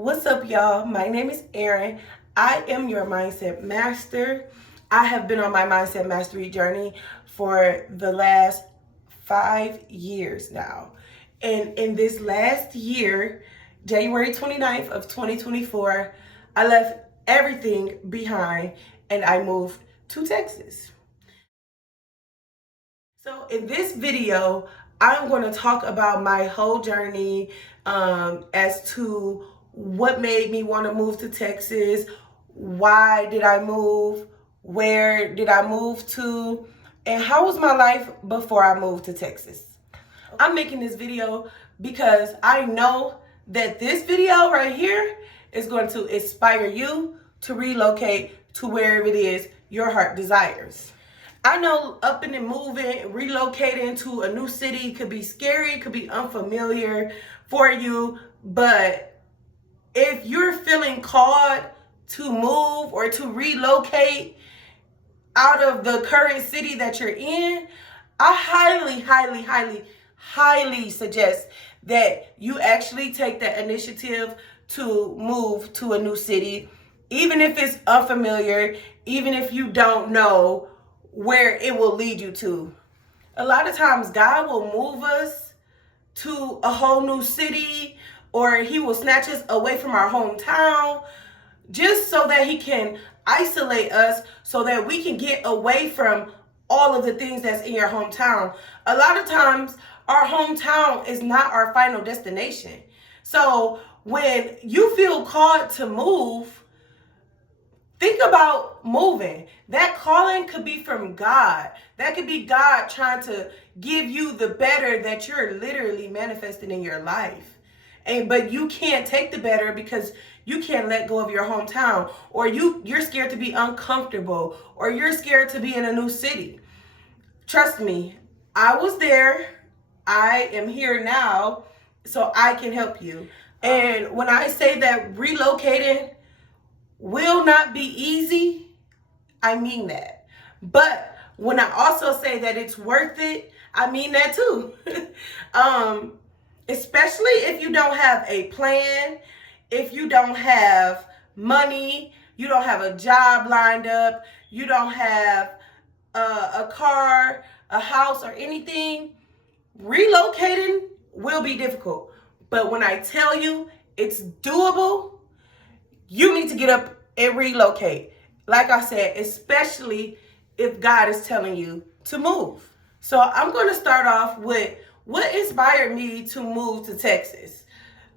What's up, y'all? My name is Erin. I am your mindset master. I have been on my mindset mastery journey for the last 5 years now. And in this last year, January 29th of 2024, I left everything behind and I moved to Texas. So in this video, I'm going to talk about my whole journey as to what made me want to move to Texas, why did I move, where did I move to, and how was my life before I moved to Texas. I'm making this video because I know that this video right here is going to inspire you to relocate to wherever it is your heart desires. I know upping and moving, relocating to a new city could be scary, could be unfamiliar for you, but if you're feeling called to move or to relocate out of the current city that you're in, I highly suggest that you actually take that initiative to move to a new city, even if it's unfamiliar, even if you don't know where it will lead you to. A lot of times God will move us to a whole new city, or he will snatch us away from our hometown just so that he can isolate us, so that we can get away from all of the things that's in your hometown. A lot of times our hometown is not our final destination. So when you feel called to move, think about moving. That calling could be from God. That could be God trying to give you the better that you're literally manifesting in your life. But you can't take the better because you can't let go of your hometown, or you're scared to be uncomfortable, or you're scared to be in a new city. Trust me, I was there. I am here now, so I can help you. And when I say that relocating will not be easy, I mean that. But when I also say that it's worth it, I mean that too. Especially if you don't have a plan, if you don't have money, you don't have a job lined up, you don't have a car, a house, or anything, relocating will be difficult. But when I tell you it's doable, you need to get up and relocate. Like I said, especially if God is telling you to move. So I'm going to start off with what inspired me to move to Texas.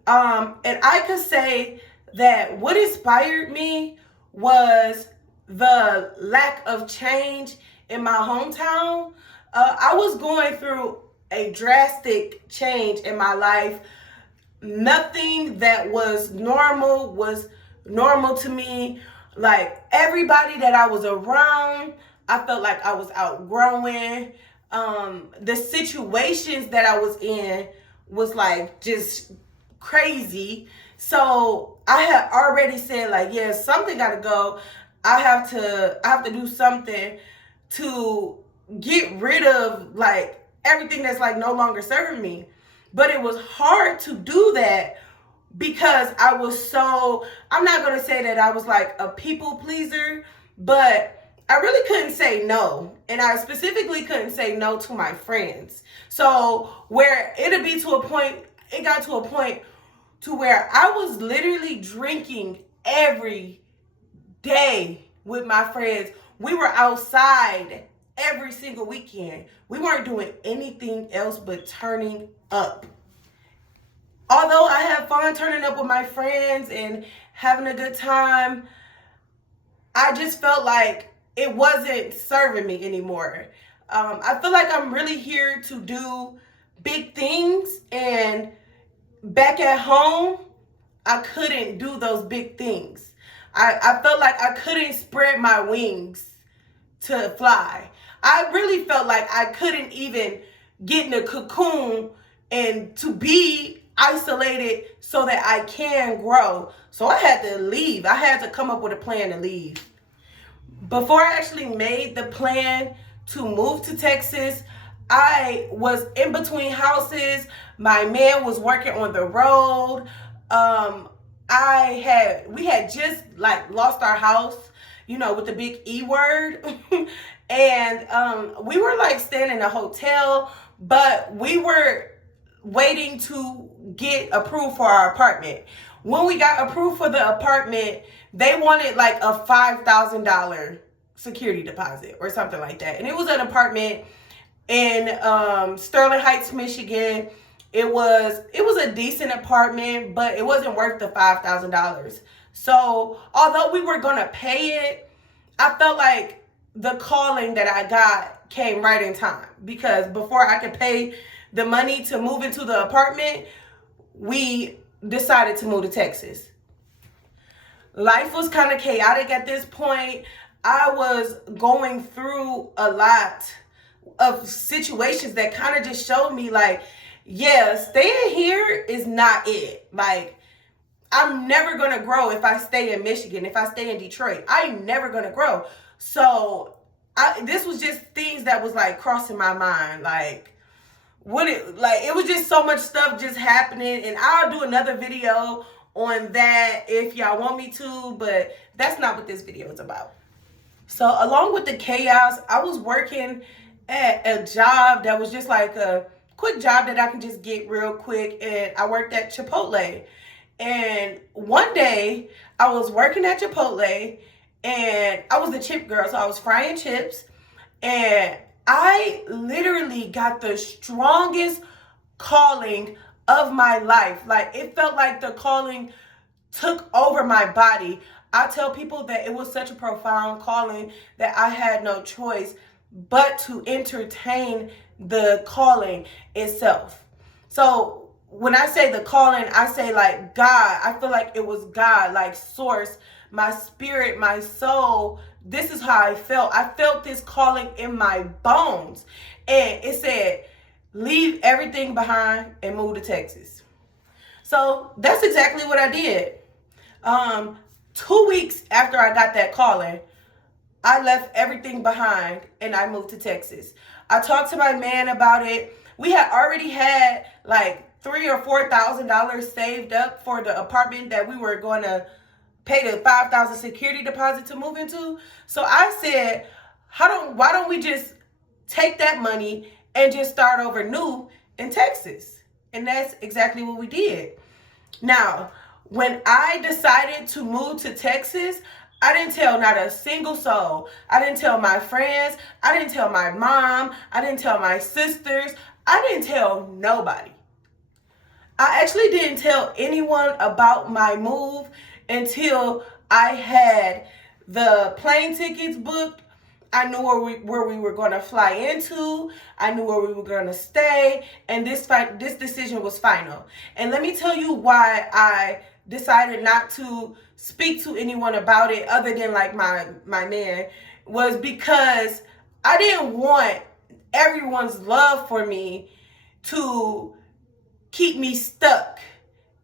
And I could say that what inspired me was the lack of change in my hometown. I was going through a drastic change in my life. Nothing that was normal to me. Like everybody that I was around, I felt like I was outgrowing. The situations that I was in was like just crazy. So I had already said like, yeah, something gotta go. I have to do something to get rid of like everything that's like no longer serving me. But it was hard to do that because I was so, I'm not going to say that I was like a people pleaser, but I really couldn't say no. And I specifically couldn't say no to my friends. So where it got to a point to where I was literally drinking every day with my friends. We were outside every single weekend. We weren't doing anything else but turning up. Although I had fun turning up with my friends and having a good time, I just felt like it wasn't serving me anymore. I feel like I'm really here to do big things, and back at home, I couldn't do those big things. I felt like I couldn't spread my wings to fly. I really felt like I couldn't even get in a cocoon and to be isolated so that I can grow. So I had to leave. I had to come up with a plan to leave. Before I actually made the plan to move to Texas, I was in between houses. My man was working on the road. we had just like lost our house, you know, with the big E word. And we were like staying in a hotel, but we were waiting to get approved for our apartment. When we got approved for the apartment, they wanted like a $5,000 security deposit or something like that. And it was an apartment in Sterling Heights, Michigan. It was a decent apartment, but it wasn't worth the $5,000. So although we were gonna pay it, I felt like the calling that I got came right in time, because before I could pay the money to move into the apartment, we decided to move to Texas. Life was kind of chaotic at this point. I was going through a lot of situations that kind of just showed me like, yeah, staying here is not it. Like, I'm never going to grow if I stay in Michigan, if I stay in Detroit. I'm never going to grow. So this was just things that was like crossing my mind. Like, it was just so much stuff just happening. And I'll do another video on that if y'all want me to, but that's not what this video is about. So along with the chaos, I was working at a job that was just like a quick job that I can just get real quick. And I worked at Chipotle. And one day I was working at Chipotle and I was the chip girl. So I was frying chips and I literally got the strongest calling of my life. Like, it felt like the calling took over my body. I tell people that it was such a profound calling that I had no choice but to entertain the calling itself. So when I say the calling, I say like God. I feel like it was God, like source, my spirit, my soul. This is how I felt. I felt this calling in my bones. And it said, leave everything behind and move to Texas. So that's exactly what I did. 2 weeks after I got that calling, I left everything behind and I moved to Texas. I talked to my man about it. We had already had like $3,000 or $4,000 saved up for the apartment that we were going to pay the $5,000 security deposit to move into. So I said, why don't we just take that money and just start over new in Texas? And that's exactly what we did. Now, when I decided to move to Texas, I didn't tell not a single soul. I didn't tell my friends. I didn't tell my mom. I didn't tell my sisters. I didn't tell nobody. I actually didn't tell anyone about my move until I had the plane tickets booked. I knew where we were going to fly into. I knew where we were going to stay. And this decision was final. And let me tell you why I decided not to speak to anyone about it other than like my man, was because I didn't want everyone's love for me to keep me stuck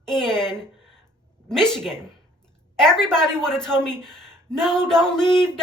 in Michigan. Everybody would have told me, no, don't leave.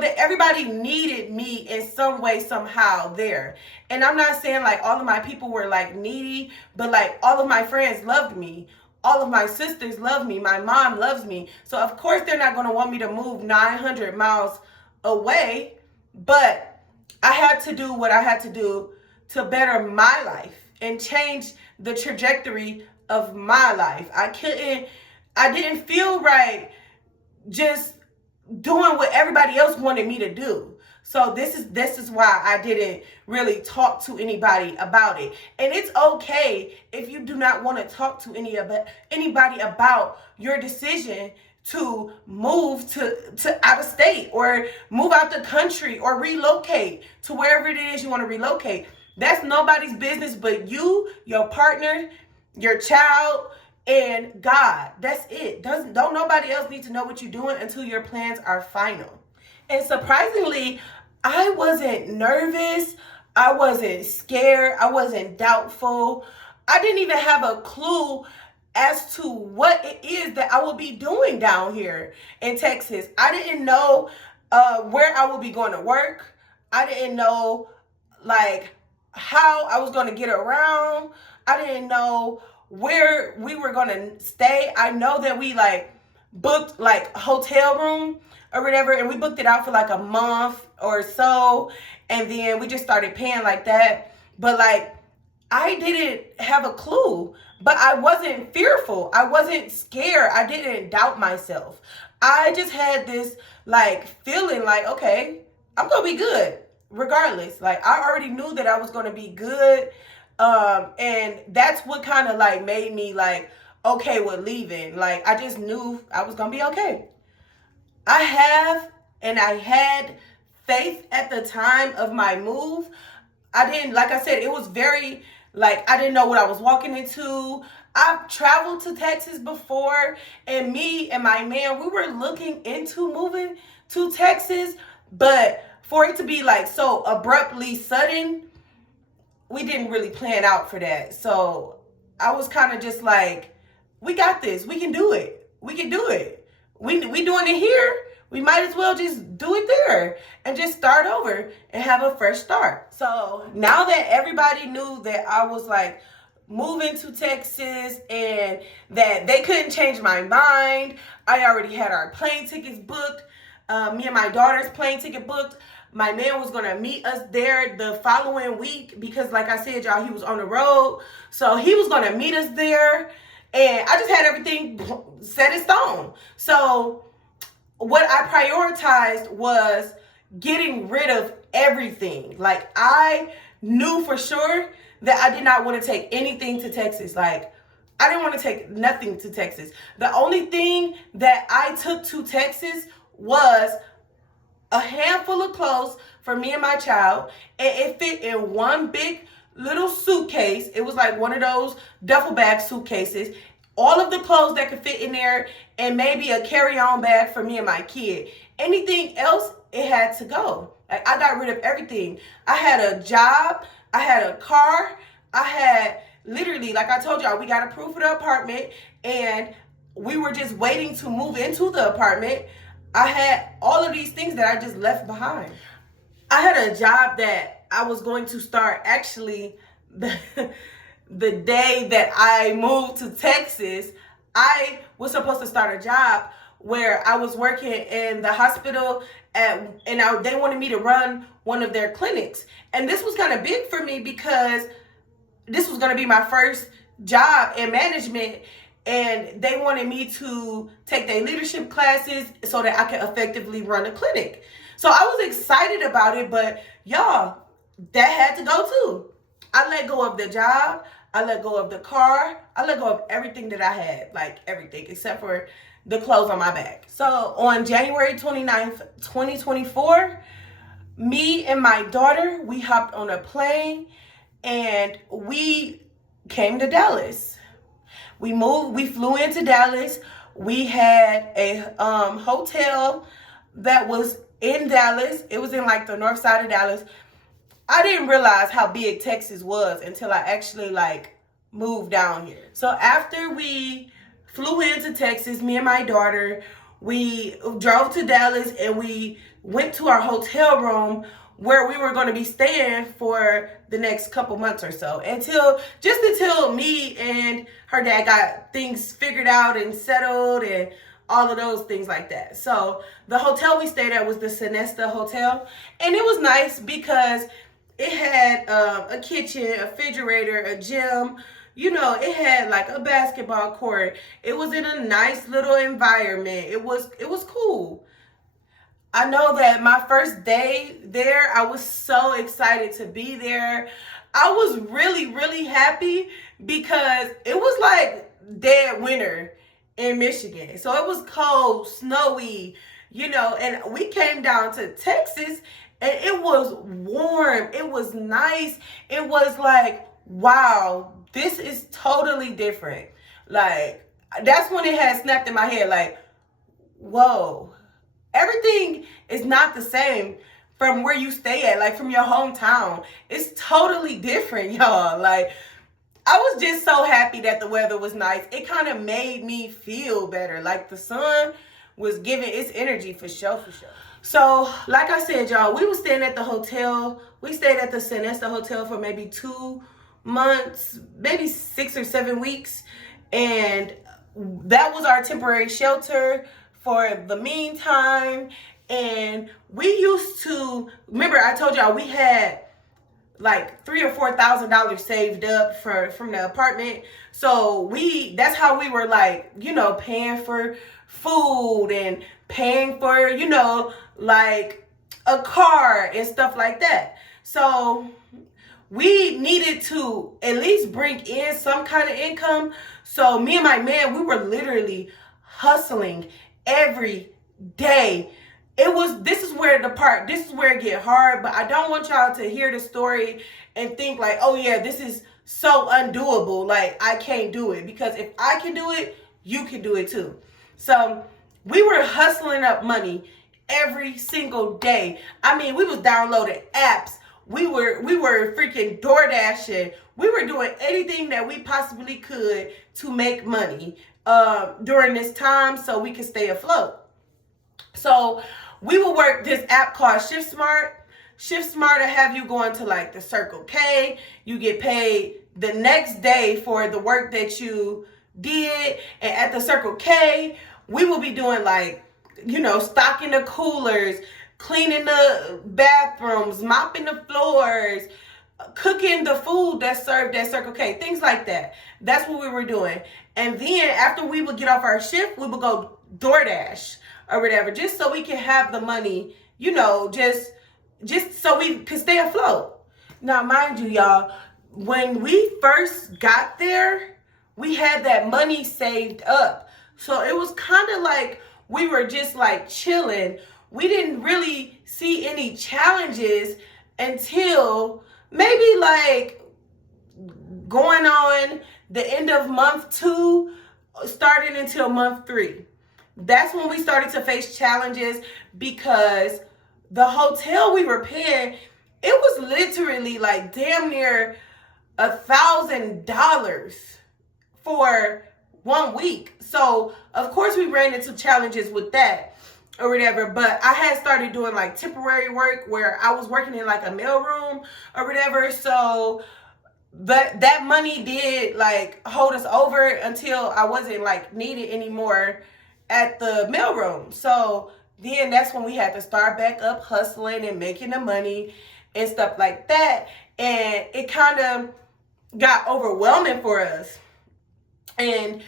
That everybody needed me in some way, somehow there. And I'm not saying like all of my people were like needy, but like all of my friends loved me. All of my sisters love me. My mom loves me. So of course they're not going to want me to move 900 miles away, but I had to do what I had to do to better my life and change the trajectory of my life. I didn't feel right just doing what everybody else wanted me to do. So this is why I didn't really talk to anybody about it. And it's okay if you do not want to talk to anybody about your decision to move to out of state or move out the country or relocate to wherever it is you want to relocate. That's nobody's business but you, your partner, your child, and God. That's it. Don't nobody else need to know what you're doing until your plans are final. And surprisingly, I wasn't nervous. I wasn't scared. I wasn't doubtful. I didn't even have a clue as to what it is that I will be doing down here in Texas. I didn't know where I will be going to work. I didn't know like how I was going to get around. I didn't know where we were gonna stay. I know that we like booked like hotel room or whatever, and we booked it out for like a month or so, and then we just started paying like that. But like, I didn't have a clue, but I wasn't fearful. I wasn't scared. I didn't doubt myself. I just had this like feeling like, okay, I'm gonna be good regardless. Like, I already knew that I was gonna be good. And that's what kind of like made me like okay with leaving. Like, I just knew I was gonna be okay. I have and I had faith at the time of my move. I didn't, like I said, it was very, like, I didn't know what I was walking into. I've traveled to Texas before, and me and my man, we were looking into moving to Texas, but for it to be like so abruptly sudden, we didn't really plan out for that. So I was kind of just like, we got this. We can do it. We can do it. We doing it here. We might as well just do it there and just start over and have a fresh start. So now that everybody knew that I was like moving to Texas and that they couldn't change my mind, I already had our plane tickets booked. Me and my daughter's plane ticket booked. My man was going to meet us there the following week because, like I said, y'all, he was on the road. So he was going to meet us there. And I just had everything set in stone. So what I prioritized was getting rid of everything. Like, I knew for sure that I did not want to take anything to Texas. Like, I didn't want to take nothing to Texas. The only thing that I took to Texas was a handful of clothes for me and my child, and it fit in one big little suitcase. It was like one of those duffel bag suitcases. All of the clothes that could fit in there, and maybe a carry-on bag for me and my kid. Anything else, it had to go. Like, I got rid of everything. I had a job. I had a car. I had literally, like I told y'all, we got approved for the apartment, and we were just waiting to move into the apartment. I had all of these things that I just left behind. I had a job that I was going to start actually the day that I moved to Texas. I was supposed to start a job where I was working in the hospital and they wanted me to run one of their clinics. And this was kind of big for me because this was going to be my first job in management. And they wanted me to take their leadership classes so that I could effectively run a clinic. So I was excited about it, but y'all, that had to go too. I let go of the job. I let go of the car. I let go of everything that I had, like everything except for the clothes on my back. So on January 29th, 2024, me and my daughter, we hopped on a plane and we came to Dallas. We flew into Dallas. We had a hotel that was in Dallas. It was in like the north side of Dallas. I didn't realize how big Texas was until I actually like moved down here. So after we flew into Texas, me and my daughter, we drove to Dallas and we went to our hotel room where we were going to be staying for the next couple months or so until me and her dad got things figured out and settled and all of those things like that. So the hotel we stayed at was the Sonesta Hotel, and it was nice because it had a kitchen, a refrigerator, a gym. You know, it had like a basketball court. It was in a nice little environment. It was cool. I know that my first day there, I was so excited to be there. I was really, really happy because it was like dead winter in Michigan. So it was cold, snowy, you know, and we came down to Texas and it was warm. It was nice. It was like, wow, this is totally different. Like, that's when it had snapped in my head, like, whoa. Everything is not the same from where you stay at, like from your hometown. It's totally different, y'all. Like, I was just so happy that the weather was nice. It kind of made me feel better. Like, the sun was giving its energy for sure. So, like I said, y'all, we were staying at the hotel. We stayed at the Sonesta Hotel for maybe 2 months, maybe 6 or 7 weeks. And that was our temporary shelter for the meantime. And we used to, remember I told y'all we had like $3,000 or $4,000 saved up from the apartment. So that's how we were like, paying for food and paying for, like a car and stuff like that. So we needed to at least bring in some kind of income. So me and my man, we were literally hustling every day. This is where it get hard, but I don't want y'all to hear the story and think like, oh yeah, this is so undoable. Like, I can't do it, because if I can do it, you can do it too. So we were hustling up money every single day. I mean, we was downloading apps. We were freaking door dashing. We were doing anything that we possibly could to make money during this time so we could stay afloat. So we will work this app called ShiftSmart. ShiftSmart will have you going to like the Circle K. You get paid the next day for the work that you did. And at the Circle K, we will be doing like, stocking the coolers, cleaning the bathrooms, mopping the floors, cooking the food that's served at Circle K, things like that. That's what we were doing. And then after we would get off our shift, we would go DoorDash or whatever, just so we can have the money, just so we could stay afloat. Now, mind you, y'all, when we first got there, we had that money saved up. So it was kind of like we were just like chilling. We didn't really see any challenges until maybe like going on the end of month 2, starting until month 3. That's when we started to face challenges, because the hotel we were paying, it was literally like damn near $1,000 for 1 week. So of course we ran into challenges with that or whatever, but I had started doing like temporary work where I was working in like a mailroom or whatever. So that money did like hold us over until I wasn't like needed anymore at the mailroom. So then that's when we had to start back up hustling and making the money and stuff like that. And it kind of got overwhelming for us. And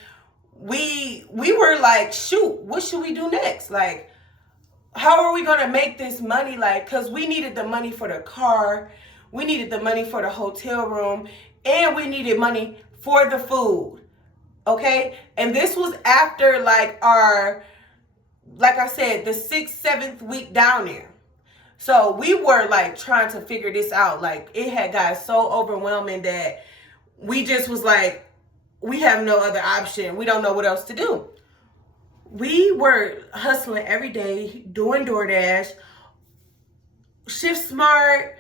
we were like, shoot, what should we do next? Like, how are we going to make this money? Like, because we needed the money for the car. We needed the money for the hotel room. And we needed money for the food. Okay? And this was after like I said, the 6th, 7th week down there. So we were like trying to figure this out. Like, it had got so overwhelming that we just was like, we have no other option. We don't know what else to do. We were hustling every day, doing DoorDash, ShiftSmart,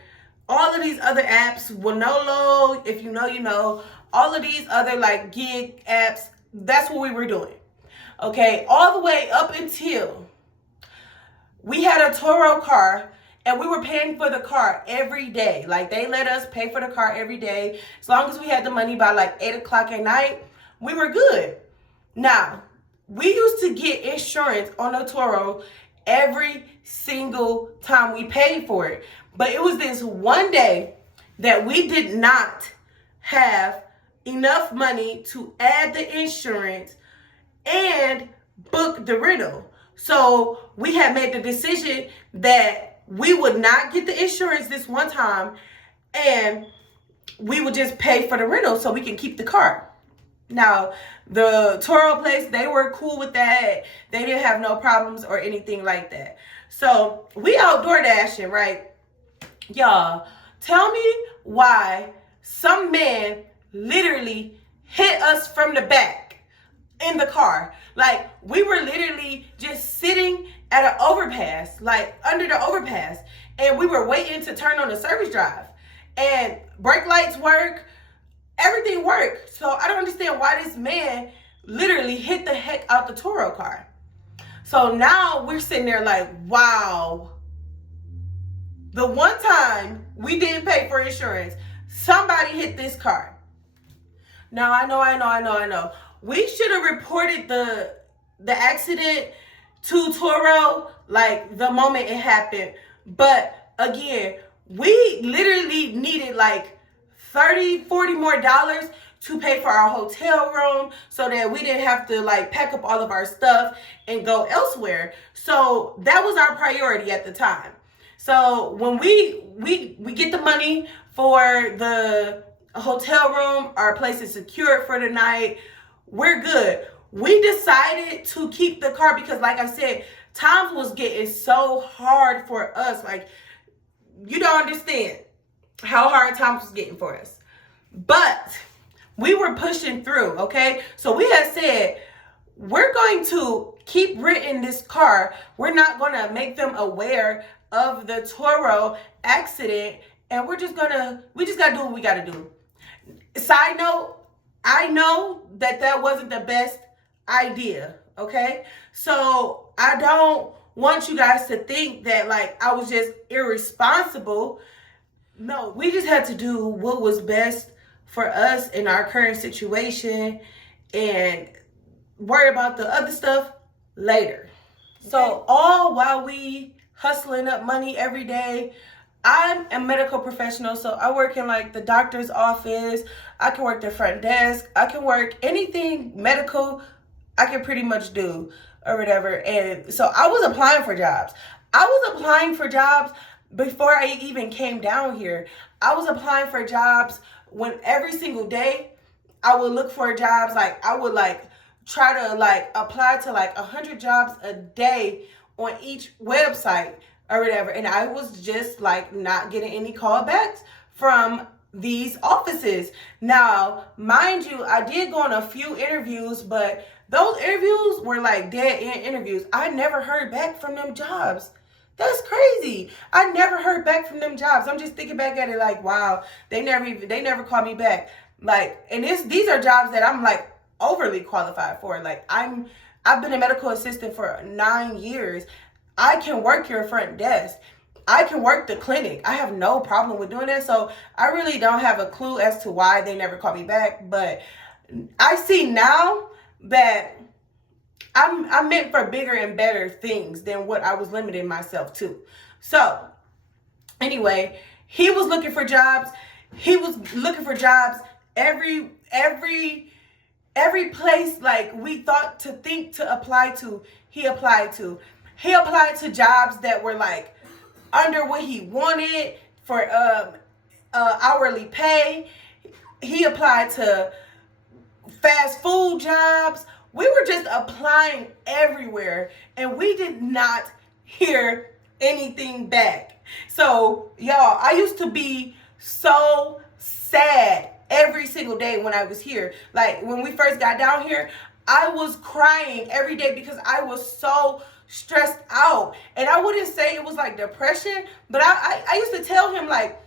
all of these other apps, Winolo, if you know, you know, all of these other like gig apps. That's what we were doing. Okay, all the way up until we had a Turo car and we were paying for the car every day. Like, they let us pay for the car every day. As long as we had the money by like 8 o'clock at night, we were good. Now, we used to get insurance on the Turo every single time we paid for it. But it was this one day that we did not have enough money to add the insurance and book the rental. So we had made the decision that we would not get the insurance this one time, and we would just pay for the rental so we can keep the car. Now, the Turo place, they were cool with that. They didn't have no problems or anything like that. So we out DoorDashing, right? Y'all, tell me why some man literally hit us from the back in the car. Like, we were literally just sitting at an overpass, like under the overpass, and we were waiting to turn on the service drive. And brake lights work, everything worked. So I don't understand why this man literally hit the heck out the Turo car. So now we're sitting there like, wow. The one time we didn't pay for insurance, somebody hit this car. Now, I know. We should have reported the accident to Turo, like, the moment it happened. But, again, we literally needed, like, $30-40 more to pay for our hotel room so that we didn't have to, like, pack up all of our stuff and go elsewhere. So that was our priority at the time. So when we get the money for the hotel room, our place is secured for the night, we're good. We decided to keep the car because, like I said, times was getting so hard for us. Like, you don't understand how hard times was getting for us. But we were pushing through, okay? So we had said, we're going to keep renting this car. We're not going to make them aware of the Turo accident. And we just got to do what we got to do. Side note, I know that wasn't the best idea, okay? So I don't want you guys to think that, like, I was just irresponsible. No, we just had to do what was best for us in our current situation and worry about the other stuff later. Okay. So all while we hustling up money every day, I'm a medical professional, so I work in, like, the doctor's office. I can work the front desk. I can work anything medical I can pretty much do or whatever. And so I was applying for jobs. I was applying for jobs before I even came down here. I was applying for jobs when every single day I would look for jobs. Like, I would, like, try to, like, apply to, like, 100 jobs a day on each website or whatever. And I was just, like, not getting any callbacks from these offices. Now, mind you, I did go on a few interviews, but those interviews were, like, dead-end interviews. I never heard back from them jobs. That's crazy. I never heard back from them jobs. I'm just thinking back at it like, wow, they never called me back. Like, and these are jobs that I'm, like, overly qualified for. Like, I've been a medical assistant for 9 years. I can work your front desk. I can work the clinic. I have no problem with doing that. So I really don't have a clue as to why they never called me back. But I see now that I'm meant for bigger and better things than what I was limiting myself to. So anyway, he was looking for jobs. He was looking for jobs every place, like, we thought to think to apply to, he applied to. He applied to jobs that were, like, under what he wanted for hourly pay. He applied to fast food jobs. We were just applying everywhere, and we did not hear anything back. So, y'all, I used to be so sad every single day when I was here. Like, when we first got down here, I was crying every day because I was so stressed out. And I wouldn't say it was, like, depression, but I used to tell him, like,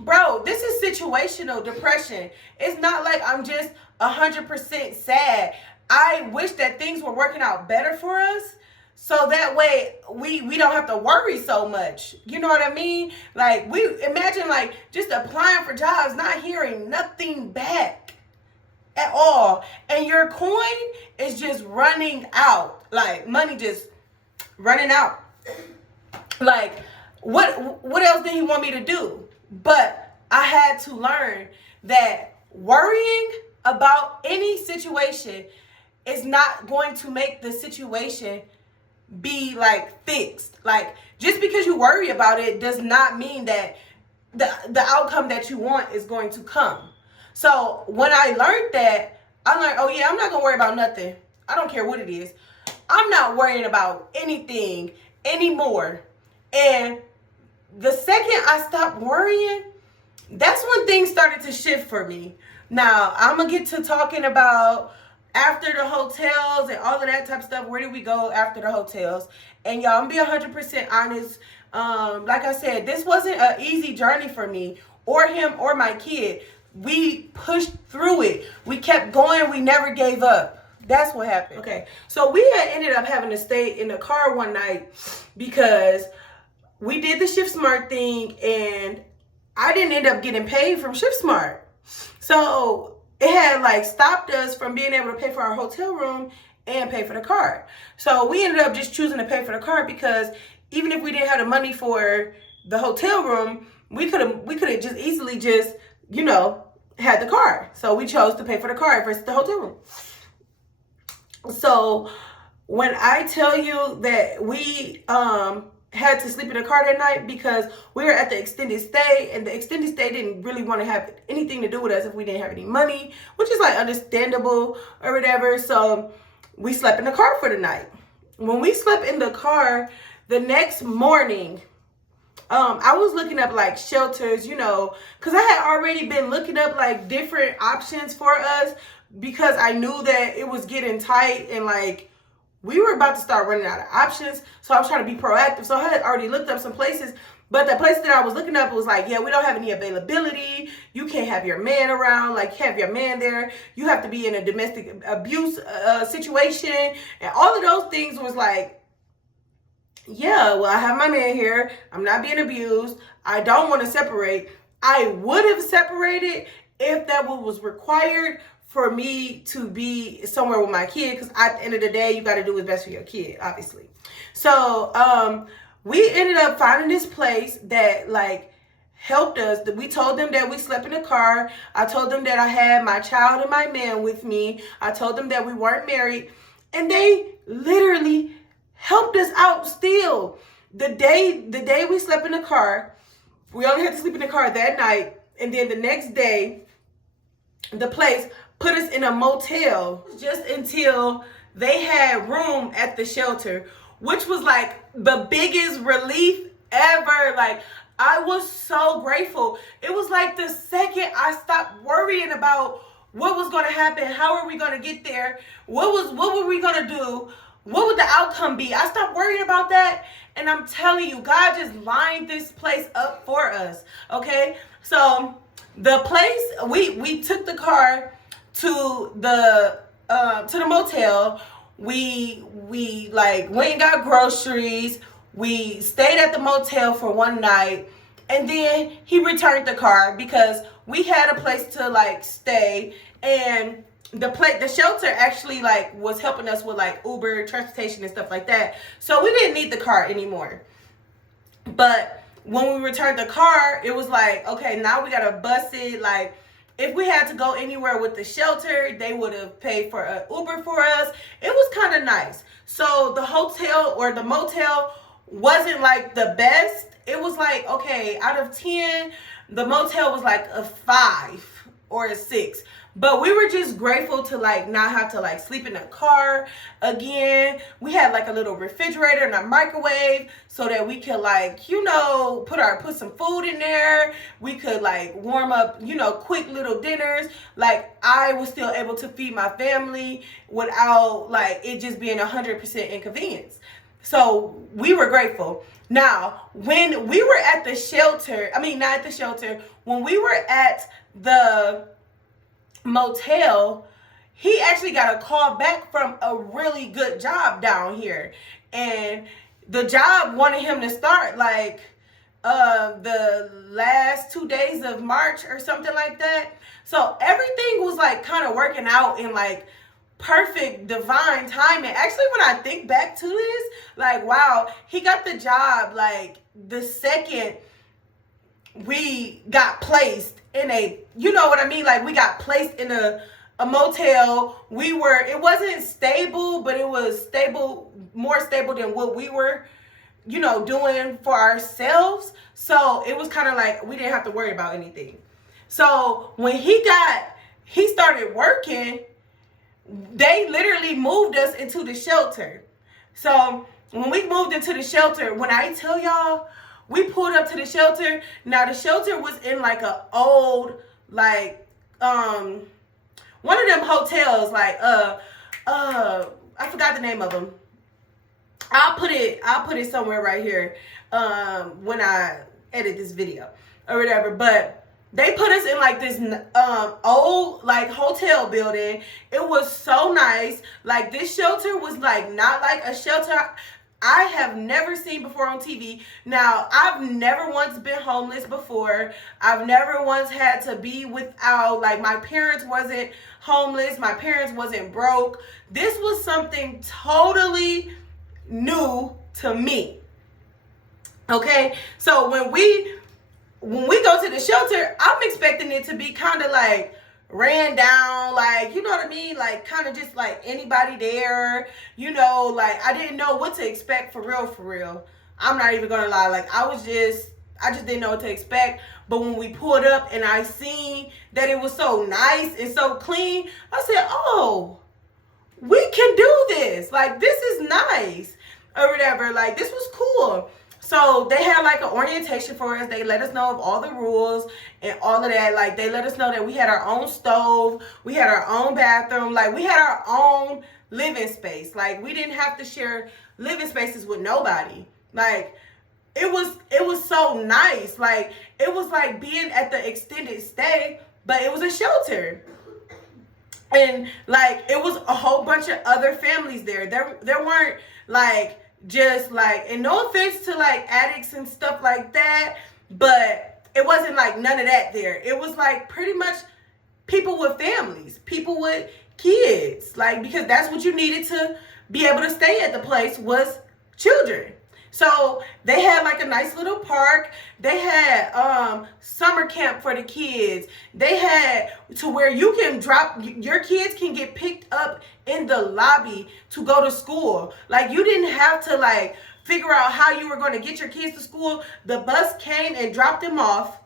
bro, this is situational depression. It's not like I'm just 100% sad. I wish that things were working out better for us, so that way we don't have to worry so much. You know what I mean? Like, we imagine, like, just applying for jobs, not hearing nothing back at all, and your coin is just running out. Like, money just running out. Like, what else did he want me to do? But I had to learn that worrying about any situation is not going to make the situation be, like, fixed. Like, just because you worry about it does not mean that the outcome that you want is going to come. So when I learned that, I learned, oh yeah, I'm not gonna worry about nothing. I don't care what it is. I'm not worrying about anything anymore. And the second I stopped worrying, that's when things started to shift for me. Now, I'm gonna get to talking about after the hotels and all of that type of stuff. Where did we go after the hotels? And y'all, I'm gonna be 100% honest. Like I said, this wasn't an easy journey for me or him or my kid. We pushed through it. We kept going. We never gave up. That's what happened. Okay, so we had ended up having to stay in the car one night because we did the Shift Smart thing, and I didn't end up getting paid from ShiftSmart. So it had like stopped us from being able to pay for our hotel room and pay for the card. So we ended up just choosing to pay for the card because even if we didn't have the money for the hotel room, we could have just easily just, you know, had the card. So we chose to pay for the card versus the hotel room. So when I tell you that we had to sleep in the car that night because we were at the extended stay, and the extended stay didn't really want to have anything to do with us if we didn't have any money, which is like understandable or whatever. So we slept in the car for the night. When we slept in the car, the next morning, I was looking up like shelters, you know, because I had already been looking up like different options for us because I knew that it was getting tight and like we were about to start running out of options. So I was trying to be proactive. So I had already looked up some places, but the place that I was looking up was like, yeah, we don't have any availability. You can't have your man around, like have your man there. You have to be in a domestic abuse situation. And all of those things was like, yeah, well, I have my man here. I'm not being abused. I don't want to separate. I would have separated if that was required for me to be somewhere with my kid, because at the end of the day, you got to do what's best for your kid, obviously. So we ended up finding this place that like helped us. We told them that we slept in the car. I told them that I had my child and my man with me. I told them that we weren't married, and they literally helped us out still. The day we slept in the car, we only had to sleep in the car that night, and then the next day, the place put us in a motel just until they had room at the shelter, which was like the biggest relief ever. Like, I was so grateful. It was like the second I stopped worrying about what was going to happen, how are we going to get there, what were we going to do, what would the outcome be? I stopped worrying about that, and I'm telling you, God just lined this place up for us, okay? So the place, we took the car to the motel. We like went and got groceries. We stayed at the motel for one night, and then he returned the car because we had a place to like stay, and the shelter actually like was helping us with like Uber transportation and stuff like that. So we didn't need the car anymore. But when we returned the car, it was like, okay, now we gotta bus it. Like, if we had to go anywhere with the shelter, they would have paid for an Uber for us. It was kind of nice. So the hotel or the motel wasn't like the best. It was like, okay, out of 10, the motel was like a 5 or a 6. But we were just grateful to like not have to like sleep in a car again. We had like a little refrigerator and a microwave so that we could like, you know, put some food in there. We could like warm up, you know, quick little dinners. Like, I was still able to feed my family without like it just being 100% inconvenience. So we were grateful. Now, when we were at the shelter, not at the shelter, when we were at the motel, he actually got a call back from a really good job down here, and the job wanted him to start like the last 2 days of March or something like that. So everything was like kind of working out in like perfect divine timing. Actually, when I think back to this, like, wow, he got the job like the second we got placed in a, you know what I mean? Like, we got placed in a motel. It wasn't stable, but it was stable, more stable than what we were, you know, doing for ourselves. So it was kind of like we didn't have to worry about anything. So when he started working, they literally moved us into the shelter. So when we moved into the shelter, when I tell y'all, we pulled up to the shelter. Now, the shelter was in like a old, like, one of them hotels, like, I forgot the name of them. I'll put it somewhere right here, when I edit this video or whatever. But they put us in like this, old, like, hotel building. It was so nice. Like, this shelter was like, not like a shelter I have never seen before on TV. Now, I've never once been homeless before. I've never once had to be without, like, my parents wasn't homeless. My parents wasn't broke. This was something totally new to me. Okay? So when we go to the shelter, I'm expecting it to be kind of like ran down, like, you know what I mean? Like, kind of just like anybody there, you know, like, I didn't know what to expect for real. I'm not even gonna lie. Like, I just didn't know what to expect. But when we pulled up and I seen that it was so nice and so clean, I said, oh, we can do this. Like, this is nice or whatever. Like, this was cool. So they had like an orientation for us. They let us know of all the rules and all of that. Like, they let us know that we had our own stove, we had our own bathroom, like, we had our own living space. Like, we didn't have to share living spaces with nobody. Like, it was so nice. Like, it was like being at the extended stay, but it was a shelter. And like, it was a whole bunch of other families there. There weren't like just like, and no offense to like addicts and stuff like that, but it wasn't like none of that there. It was like pretty much people with families, people with kids, like, because that's what you needed to be able to stay at the place was children. So they had like a nice little park. They had summer camp for the kids. They had to where you can your kids can get picked up in the lobby to go to school. Like, you didn't have to like figure out how you were going to get your kids to school. The bus came and dropped them off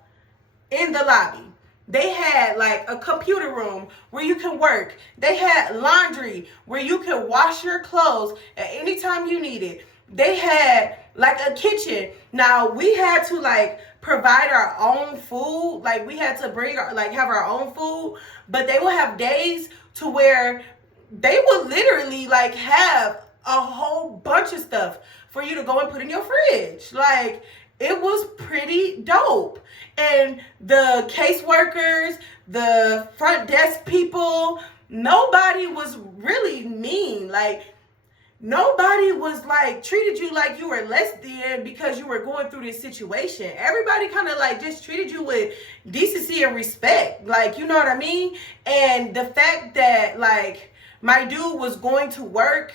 in the lobby. They had like a computer room where you can work. They had laundry where you could wash your clothes at any time you needed. They had like a kitchen. Now, we had to like provide our own food. Like, we had to have our own food, but they will have days to where they would literally like have a whole bunch of stuff for you to go and put in your fridge. Like, it was pretty dope. And the caseworkers, the front desk people, nobody was really mean. Like, nobody was like treated you like you were less than because you were going through this situation. Everybody kind of like just treated you with decency and respect. Like, you know what I mean? And the fact that like my dude was going to work,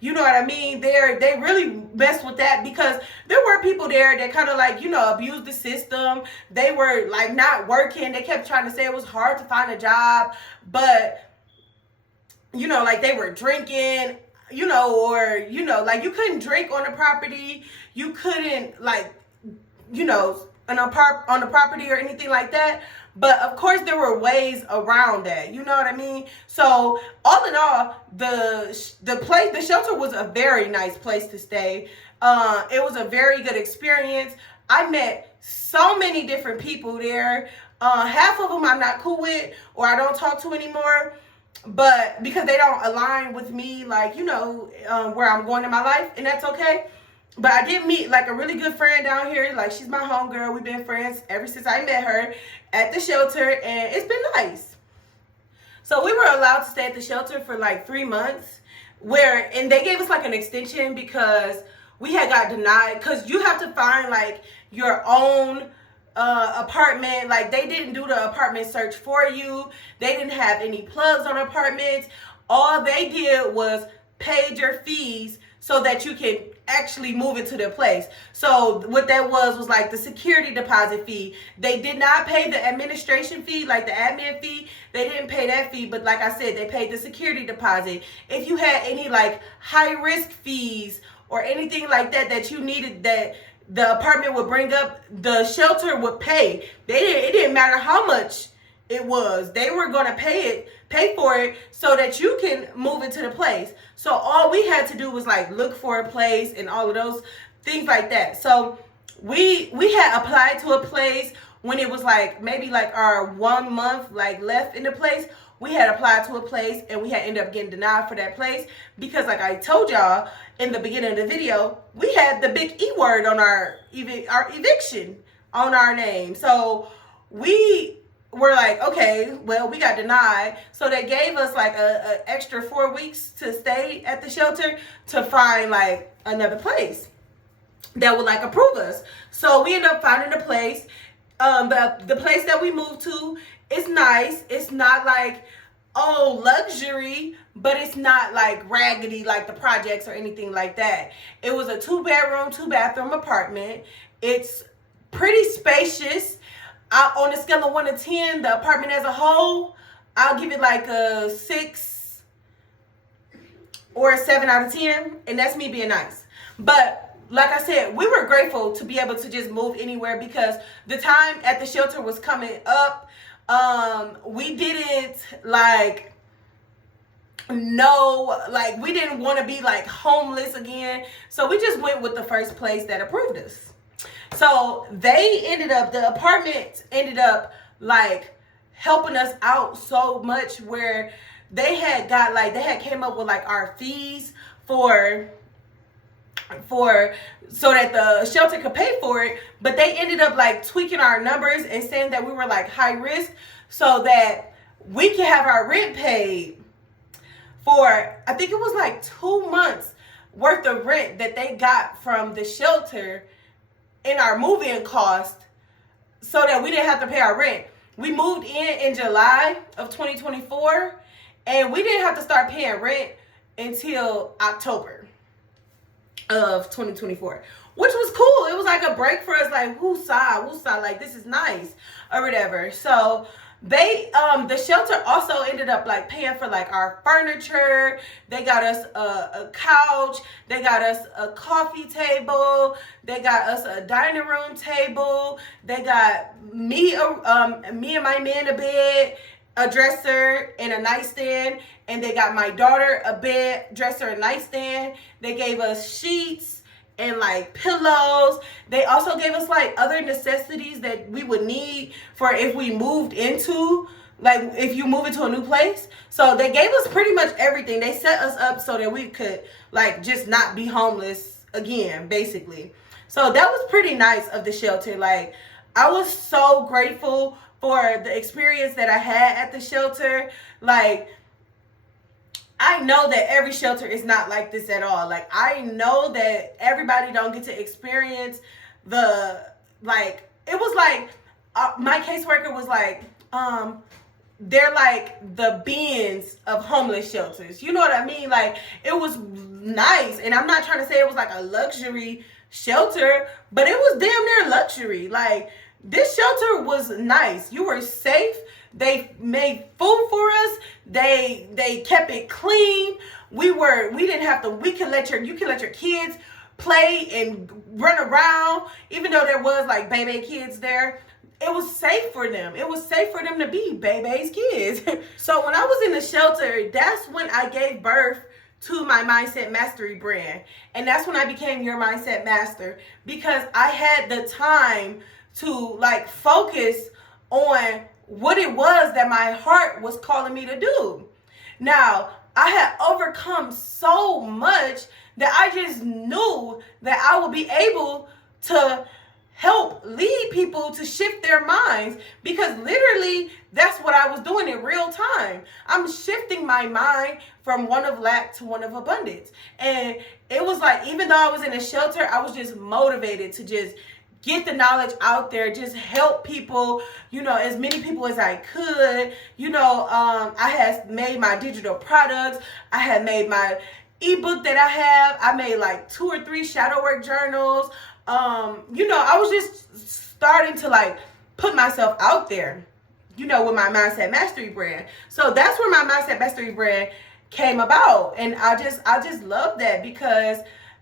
you know what I mean? They really messed with that because there were people there that kind of like, you know, abused the system. They were like not working. They kept trying to say it was hard to find a job, but you know, like they were drinking, you know, or, you know, like you couldn't drink on the property. You couldn't like, you know, on the property or anything like that. But of course there were ways around that. You know what I mean? So all in all, the shelter was a very nice place to stay. It was a very good experience. I met so many different people there. Half of them I'm not cool with or I don't talk to anymore. But because they don't align with me, like, you know, where I'm going in my life, and that's okay. But I did meet like a really good friend down here. Like, she's my homegirl. We've been friends ever since I met her at the shelter, and it's been nice. So we were allowed to stay at the shelter for like 3 months, and they gave us like an extension because we had got denied, because you have to find like your own apartment. Like, they didn't do the apartment search for you. They didn't have any plugs on apartments. All they did was paid your fees so that you can actually move into their place. So what that was like the security deposit fee. They did not pay the administration fee, like the admin fee. They didn't pay that fee, but like I said, they paid the security deposit. If you had any like high risk fees or anything like that that you needed that the apartment would bring up, the shelter would pay. It didn't matter how much it was. They were going to pay for it so that you can move into the place. So all we had to do was like look for a place and all of those things like that. So we had applied to a place when it was like maybe like our 1 month like left in the place. We had applied to a place and we had ended up getting denied for that place because, like I told y'all in the beginning of the video, we had the big E word on our eviction on our name. So we we're like, okay, well, we got denied. So they gave us like a extra 4 weeks to stay at the shelter to find like another place that would like approve us. So we ended up finding a place. The place that we moved to is nice. It's not like, oh, luxury, but it's not like raggedy like the projects or anything like that. It was a 2-bedroom, 2-bathroom apartment. It's pretty spacious. On a scale of 1 to 10, the apartment as a whole, I'll give it like a 6 or a 7 out of 10, and that's me being nice. But like I said, we were grateful to be able to just move anywhere because the time at the shelter was coming up. We didn't like we didn't want to be like homeless again. So we just went with the first place that approved us. So the apartment ended up like helping us out so much where they had came up with like our fees for so that the shelter could pay for it, but they ended up like tweaking our numbers and saying that we were like high risk so that we could have our rent paid for, I think it was like 2 months worth of rent that they got from the shelter in our move-in cost so that we didn't have to pay our rent. We moved in July of 2024 and we didn't have to start paying rent until October of 2024, which was cool. It was like a break for us, like woosah, like this is nice or whatever. So the shelter also ended up like paying for like our furniture. They got us a couch, they got us a coffee table, they got us a dining room table, they got me and my man a bed, a dresser, and a nightstand, and they got my daughter a bed, dresser, and nightstand. They gave us sheets and like pillows. They also gave us like other necessities that we would need for if we moved into, like if you move into a new place. So they gave us pretty much everything. They set us up so that we could like just not be homeless again, basically. So that was pretty nice of the shelter. Like I was so grateful for the experience that I had at the shelter. Like I know that every shelter is not like this at all. Like I know that everybody don't get to experience the, like, it was like my caseworker was like, they're like the beings of homeless shelters. You know what I mean? Like it was nice, and I'm not trying to say it was like a luxury shelter, but it was damn near luxury. Like this shelter was nice. You were safe. They made food for us. They kept it clean. We could let your kids play and run around, even though there was like baby kids there. It was safe for them. It was safe for them to be baby's kids. So when I was in the shelter, that's when I gave birth to my Mindset Mastery brand. And that's when I became your Mindset Master, because I had the time to like focus on what it was that my heart was calling me to do. Now, I had overcome so much that I just knew that I would be able to help lead people to shift their minds, because literally that's what I was doing in real time. I'm shifting my mind from one of lack to one of abundance. And it was like, even though I was in a shelter, I was just motivated to just get the knowledge out there, just help people, as many people as I could. I had made my digital products. I had made my ebook that I have. I made like 2 or 3 shadow work journals. I was just starting to like put myself out there, with my Mindset Mastery brand. So that's where my Mindset Mastery brand came about. And I just love that, because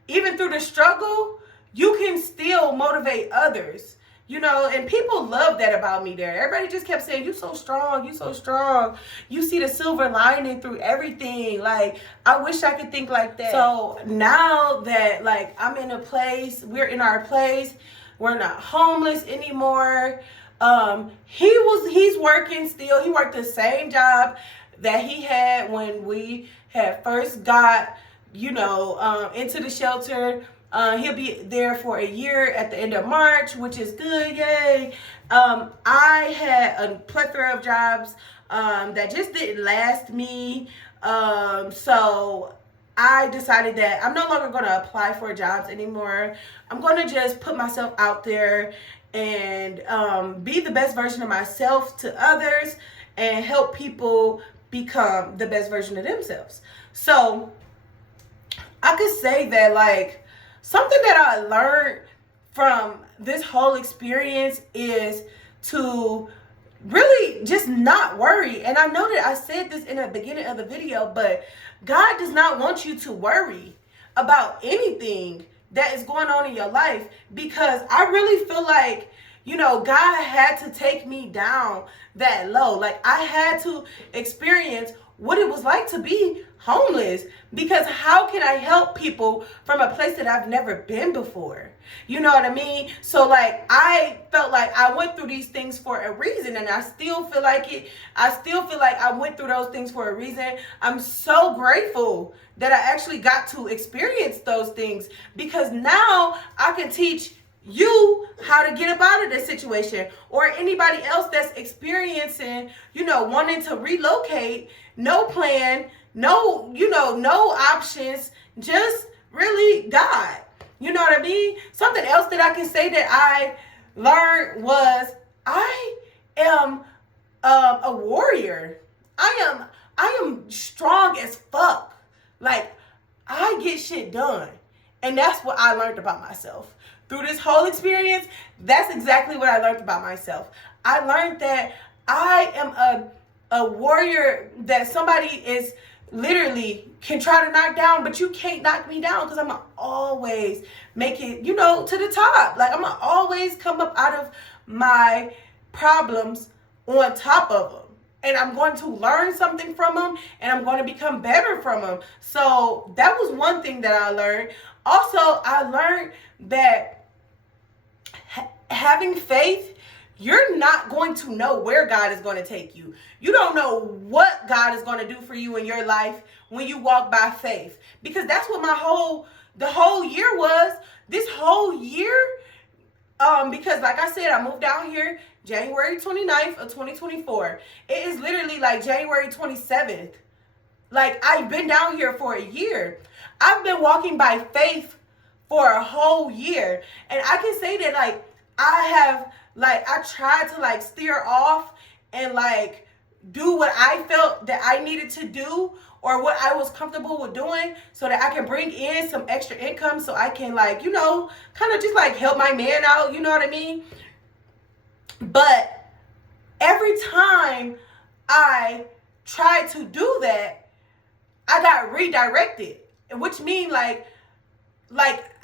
even through the struggle, you can still motivate others, and people love that about me there. Everybody just kept saying, you so strong, you so strong. You see the silver lining through everything. Like, I wish I could think like that. So now that like I'm in a place, we're in our place, we're not homeless anymore. He's working still. He worked the same job that he had when we had first got, into the shelter. He'll be there for a year at the end of March, which is good. Yay. I had a plethora of jobs that just didn't last me. So I decided that I'm no longer going to apply for jobs anymore. I'm going to just put myself out there and be the best version of myself to others and help people become the best version of themselves. So I could say that, like, something that I learned from this whole experience is to really just not worry. And I know that I said this in the beginning of the video, but God does not want you to worry about anything that is going on in your life, because I really feel like, you know, God had to take me down that low. Like, I had to experience what it was like to be homeless, because how can I help people from a place that I've never been before? You know what I mean? So, like, I felt like I went through these things for a reason, and I still feel like it. I still feel like I went through those things for a reason. I'm so grateful that I actually got to experience those things, because now I can teach you how to get up out of this situation, or anybody else that's experiencing, you know, wanting to relocate, no plan, no, you know, no options, just really God. You know what I mean? Something else that I can say that I learned was I am a warrior. I am strong as fuck. Like, I get shit done. And that's what I learned about myself. Through this whole experience, that's exactly what I learned about myself. I learned that I am a warrior that somebody is literally can try to knock down, but you can't knock me down, because I'm going to always make it, you know, to the top. Like, I'm going to always come up out of my problems on top of them. And I'm going to learn something from them, and I'm going to become better from them. So that was one thing that I learned. Also, I learned that having faith, you're not going to know where God is going to take you. You don't know what God is going to do for you in your life when you walk by faith. Because that's what the whole year was. This whole year, because like I said, I moved down here January 29th of 2024. It is literally like January 27th. Like, I've been down here for a year. I've been walking by faith for a whole year. And I can say that, like, I tried to, like, steer off and, like, do what I felt that I needed to do, or what I was comfortable with doing, so that I can bring in some extra income, so I can, like, you know, kind of just, like, help my man out, you know what I mean? But every time I tried to do that, I got redirected, which means, like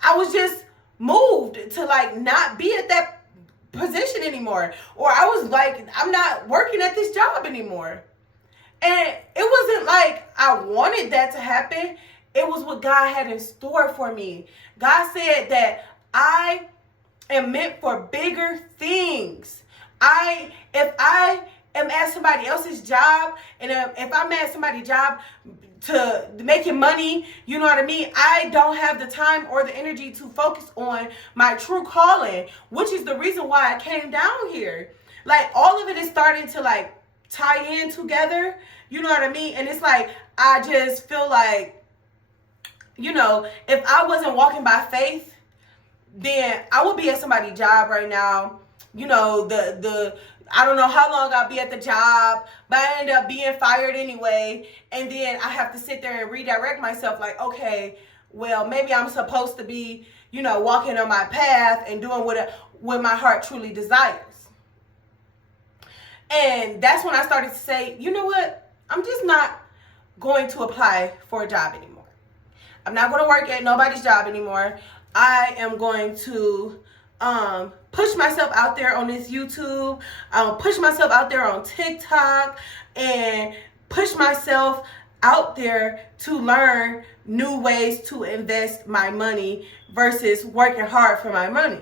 I was just moved to, like, not be at that position anymore. Or I was like, I'm not working at this job anymore. And it wasn't like I wanted that to happen. It was what God had in store for me. God said that I am meant for bigger things. If I am at somebody else's job, and if I'm at somebody's job to making money, you know what I mean, I don't have the time or the energy to focus on my true calling, which is the reason why I came down here. Like, all of it is starting to, like, tie in together, you know what I mean? And it's like, I just feel like, you know, if I wasn't walking by faith, then I would be at somebody's job right now. You know, I don't know how long I'll be at the job, but I end up being fired anyway. And then I have to sit there and redirect myself, like, okay, well, maybe I'm supposed to be, you know, walking on my path and doing what my heart truly desires. And that's when I started to say, you know what? I'm just not going to apply for a job anymore. I'm not going to work at nobody's job anymore. I am going to push myself out there on this YouTube, push myself out there on TikTok, and push myself out there to learn new ways to invest my money versus working hard for my money.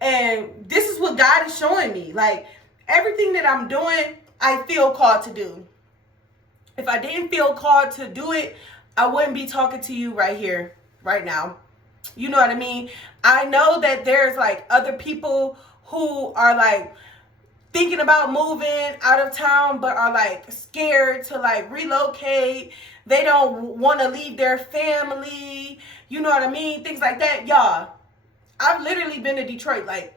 And this is what God is showing me. Like, everything that I'm doing, I feel called to do. If I didn't feel called to do it, I wouldn't be talking to you right here, right now. You know what I mean? I know that there's like other people who are like thinking about moving out of town but are like scared to like relocate. They don't want to leave their family. You know what I mean? Things like that. Y'all, I've literally been to Detroit like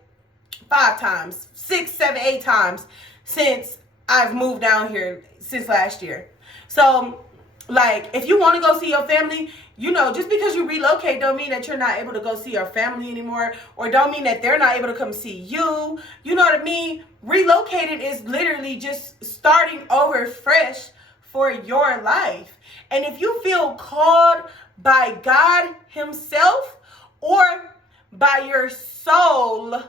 5 times, 6, 7, 8 times since I've moved down here since last year. So like, if you want to go see your family, you know, just because you relocate don't mean that you're not able to go see your family anymore, or don't mean that they're not able to come see you. You know what I mean? Relocating is literally just starting over fresh for your life. And if you feel called by God himself or by your soul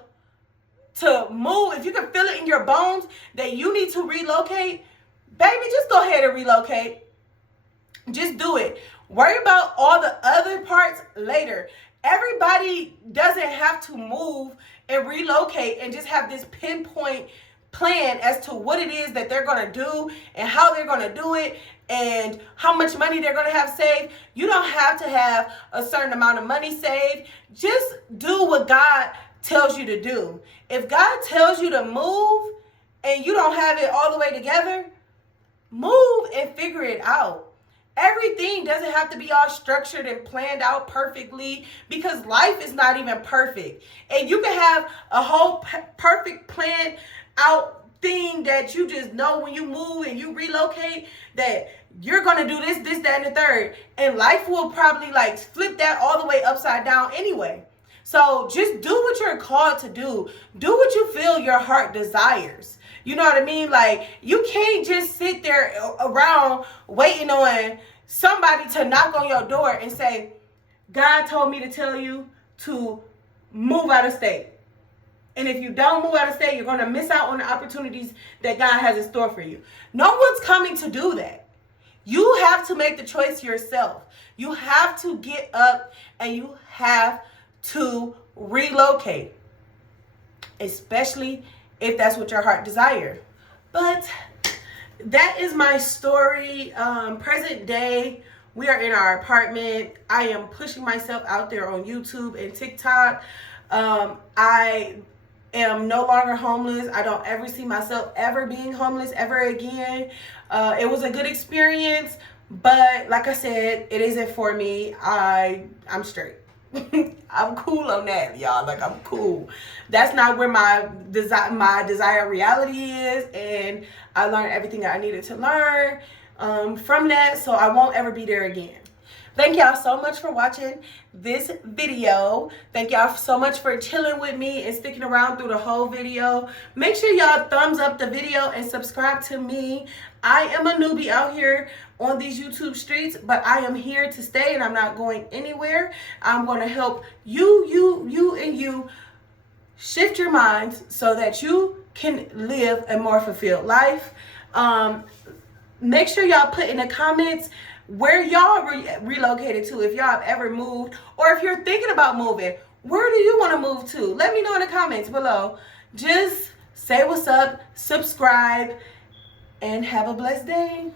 to move, if you can feel it in your bones that you need to relocate, baby, just go ahead and relocate. Just do it. Worry about all the other parts later. Everybody doesn't have to move and relocate and just have this pinpoint plan as to what it is that they're going to do and how they're going to do it and how much money they're going to have saved. You don't have to have a certain amount of money saved. Just do what God tells you to do. If God tells you to move and you don't have it all the way together, move and figure it out. Everything doesn't have to be all structured and planned out perfectly, because life is not even perfect. And you can have a whole perfect planned out thing that you just know when you move and you relocate that you're going to do this, that, and the third. And life will probably like flip that all the way upside down anyway. So just do what you're called to do. Do what you feel your heart desires. You know what I mean? Like, you can't just sit there around waiting on somebody to knock on your door and say, God told me to tell you to move out of state. And if you don't move out of state, you're going to miss out on the opportunities that God has in store for you. No one's coming to do that. You have to make the choice yourself. You have to get up and you have to relocate, especially if that's what your heart desires. But that is my story. Present day, we are in our apartment. I am pushing myself out there on YouTube and TikTok. I am no longer homeless. I don't ever see myself ever being homeless ever again. It was a good experience, but like I said, it isn't for me. I'm straight. I'm cool on that, y'all. Like, I'm cool. That's not where my desired reality is, and I learned everything that I needed to learn from that, so I won't ever be there again. Thank y'all so much for watching this video. Thank y'all so much for chilling with me and sticking around through the whole video. Make sure y'all thumbs up the video and subscribe to me. I am a newbie out here on these YouTube streets, but I am here to stay and I'm not going anywhere. I'm going to help you shift your minds so that you can live a more fulfilled life. Make sure y'all put in the comments where y'all relocated to, if y'all have ever moved, or if you're thinking about moving, where do you want to move to? Let me know in the comments below. Just say what's up, subscribe, and have a blessed day.